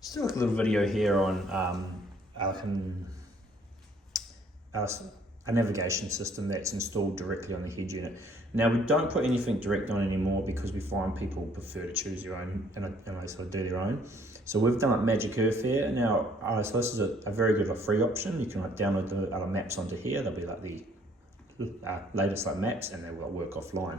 Just do like a little video here on a navigation system that's installed directly on the head unit. Now we don't put anything direct on anymore because we find people prefer to choose their own and they sort of do their own. So we've done like Magic Earth here. Now so this is a very good free option. You can like download the other maps onto here. They'll be like the latest like maps and they will work offline.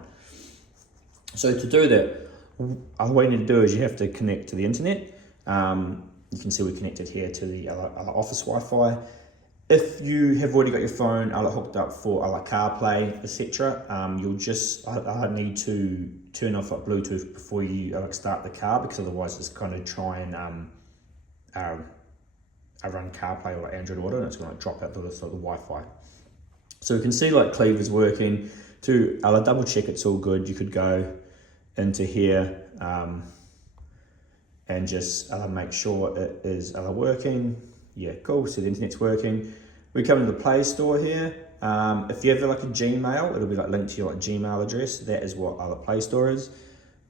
So to do that, what you need to do is you have to connect to the internet. You can see we're connected here to the office Wi-Fi. If you have already got your phone hooked up for CarPlay, etc., you'll just need to turn off like Bluetooth before you start the car, because otherwise it's going to try and run CarPlay or Android Auto, and it's going to drop out the Wi-Fi. So you can see like Cleaver's working. To double check it's all good, you could go into here and just make sure it is working. Yeah, cool, so the internet's working. We come into the Play Store here. If you have like a Gmail, it'll be like linked to your Gmail address. That is what our Play Store is.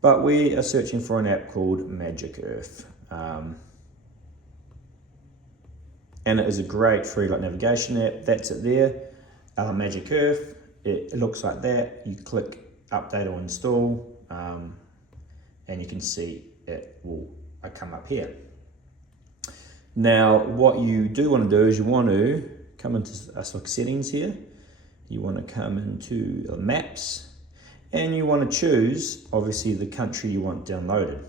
But we are searching for an app called Magic Earth. And it is a great free navigation app. That's it there. Magic Earth. It looks like that. You click update or install, and you can see it will come up here. Now, what you do want to do is you want to come into settings here. You want to come into maps, and you want to choose, obviously, the country you want downloaded.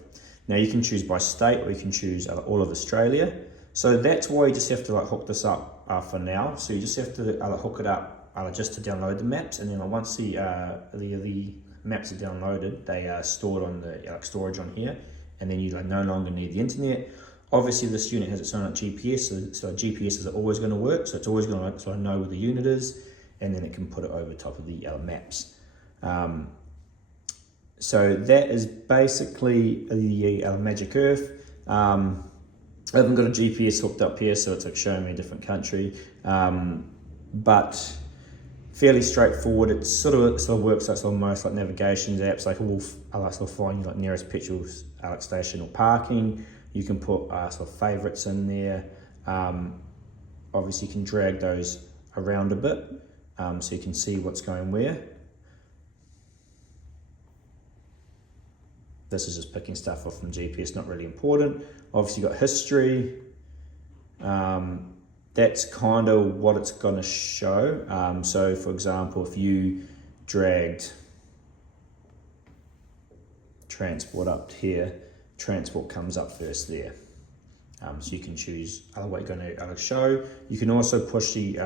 Now, you can choose by state, or you can choose all of Australia. So that's why you just have to hook this up for now. So you just have to hook it up just to download the maps, and then once the maps are downloaded, they are stored on the storage on here, and then you no longer need the internet. Obviously, this unit has its own GPS, so GPS is always going to work. So it's always going to know where the unit is, and then it can put it over top of the maps. So that is basically the Magic Earth. I haven't got a GPS hooked up here, so it's showing me a different country, but fairly straightforward. It sort of works like most navigation apps. Like will find you nearest petrol station or parking. You can put favorites in there. Obviously, you can drag those around a bit, so you can see what's going where. This is just picking stuff off from GPS, not really important. Obviously, you've got history. That's kind of what it's going to show. So, for example, if you dragged transport up here, transport comes up first there. So you can choose what you're going to show. You can also push the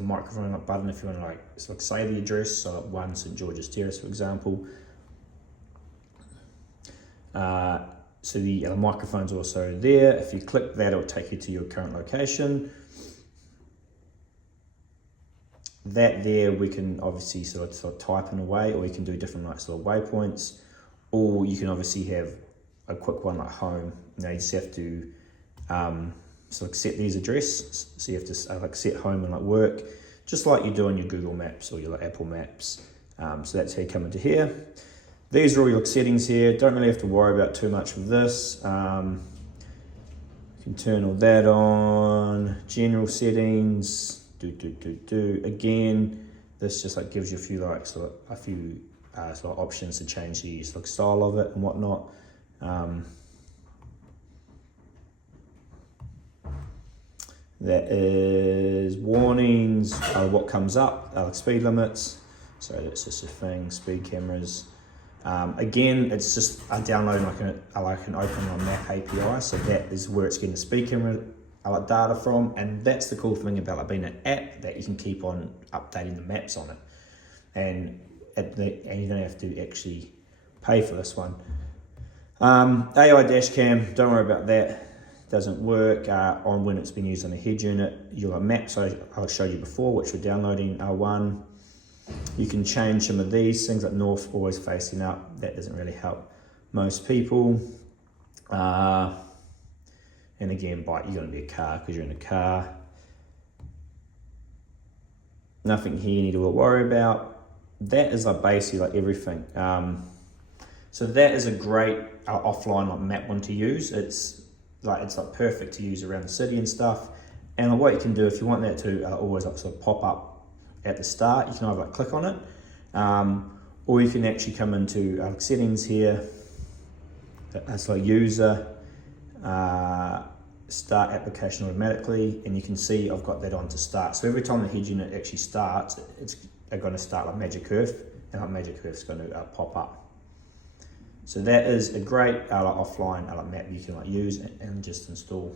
microphone button if you want to say the address. So 1 St George's Terrace, for example. So the microphone's also there. If you click that, it'll take you to your current location. That there, we can obviously sort of type in away, or you can do different waypoints, or you can obviously have a quick one like home. Now you just have to set these addresses. So you have to set home and work, just like you do on your Google Maps or your Apple Maps. So that's how you come into here. These are all your settings here. Don't really have to worry about too much with this. You can turn all that on. General settings. Again, this just gives you a few options to change the style of it and whatnot. That is warnings, what comes up, speed limits. So that's just a thing. Speed cameras. Again, it's just downloading an open map API. So that is where it's getting the speed camera data from, and that's the cool thing about being an app, that you can keep on updating the maps on it, and you don't have to actually pay for this one. AI dash cam, don't worry about that. Doesn't work on when it's been used on a head unit. Your maps I showed you before, which we're downloading, are one. You can change some of these things, like north always facing up. That doesn't really help most people. And again, bike, you're going to be a car because you're in a car. Nothing here you need to worry about. That is basically everything. So that is a great offline map one to use. It's it's like perfect to use around the city and stuff. And what you can do if you want that to always like sort of pop up at the start, you can either like click on it, or you can actually come into settings here. It's like user, start application automatically, and you can see I've got that on to start. So every time the head unit actually starts, it's going to start like Magic Earth, and like Magic Earth's going to pop up. So that is a great offline map you can use and just install.